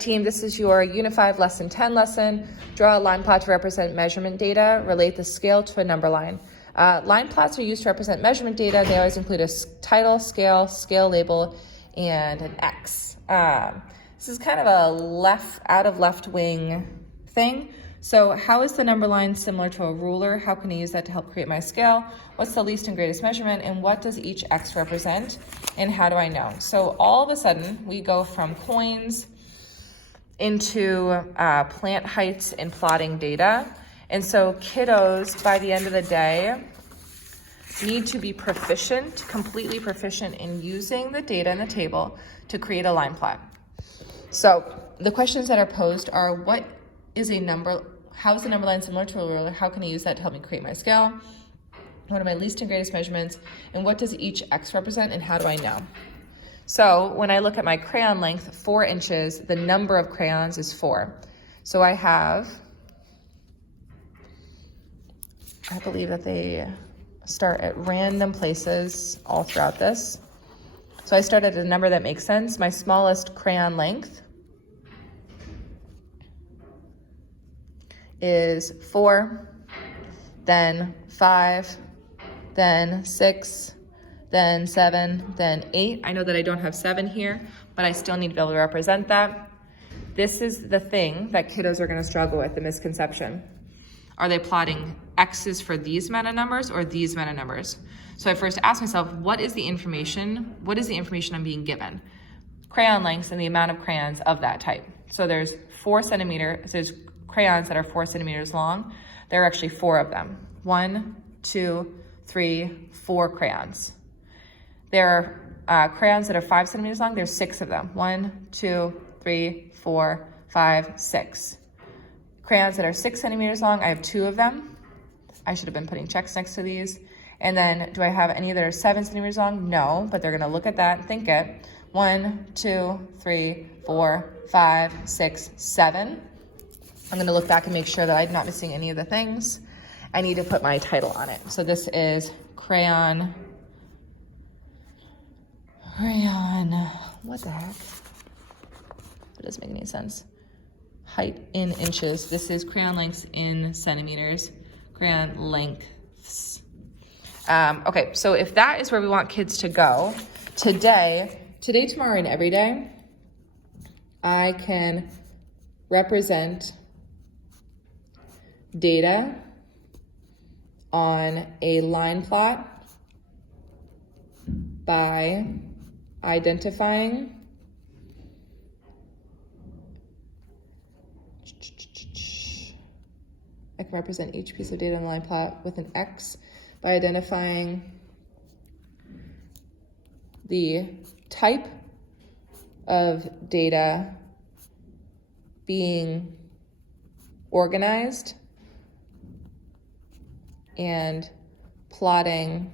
Team, this is your Unit 5 Lesson 10 lesson. Draw a line plot to represent measurement data. Relate the scale to a number line. Line plots are used to represent measurement data. They always include a title, scale label, and an X. This is kind of a out of left wing thing. So how is the number line similar to a ruler? How can I use that to help create my scale? What's the least and greatest measurement? And what does each X represent? And how do I know? So all of a sudden, we go from coins into plant heights and plotting data. And so kiddos, by the end of the day, need to be completely proficient in using the data in the table to create a line plot. So the questions that are posed are, what is a number? How is the number line similar to a ruler? How can I use that to help me create my scale? What are my least and greatest measurements? And what does each X represent? And how do I know? So when I look at my crayon length, 4 inches, the number of crayons is 4. So I believe that they start at random places all throughout this. So I start at a number that makes sense. My smallest crayon length is 4, then 5, then 6, then 7, then 8. I know that I don't have 7 here, but I still need to be able to represent that. This is the thing that kiddos are going to struggle with, the misconception. Are they plotting X's for these meta numbers or these meta numbers? So I first ask myself, what is the information? What is the information I'm being given? Crayon lengths and the amount of crayons of that type. So there's 4 centimeters, there's crayons that are 4 centimeters long. There are actually 4 of them. 1, 2, 3, 4 crayons. There are crayons that are 5 centimeters long. There's 6 of them. 1, 2, 3, 4, 5, 6. Crayons that are 6 centimeters long, I have 2 of them. I should have been putting checks next to these. And then do I have any that are 7 centimeters long? No, but they're gonna look at that and think it. 1, 2, 3, 4, 5, 6, 7. I'm gonna look back and make sure that I'm not missing any of the things. I need to put my title on it. So this is crayon, what the heck? That doesn't make any sense. Height in inches. This is crayon lengths in centimeters. Crayon lengths. Okay, so if that is where we want kids to go, today, tomorrow, and every day, I can represent data on a line plot by identifying I can represent each piece of data on the line plot with an X by identifying the type of data being organized and plotting.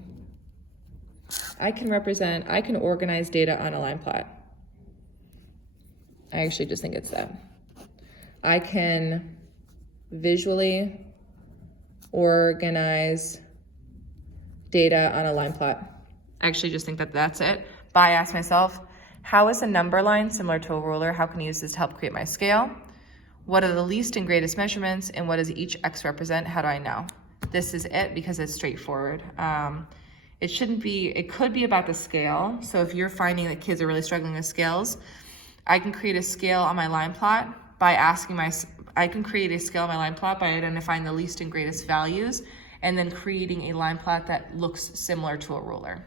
I can organize data on a line plot. I actually just think it's that. I can visually organize data on a line plot. I actually just think that that's it. But I ask myself, how is a number line similar to a ruler? How can I use this to help create my scale? What are the least and greatest measurements? And what does each X represent? How do I know? This is it because it's straightforward. It could be about the scale. So if you're finding that kids are really struggling with scales, I can create a scale on my line plot by identifying the least and greatest values and then creating a line plot that looks similar to a ruler.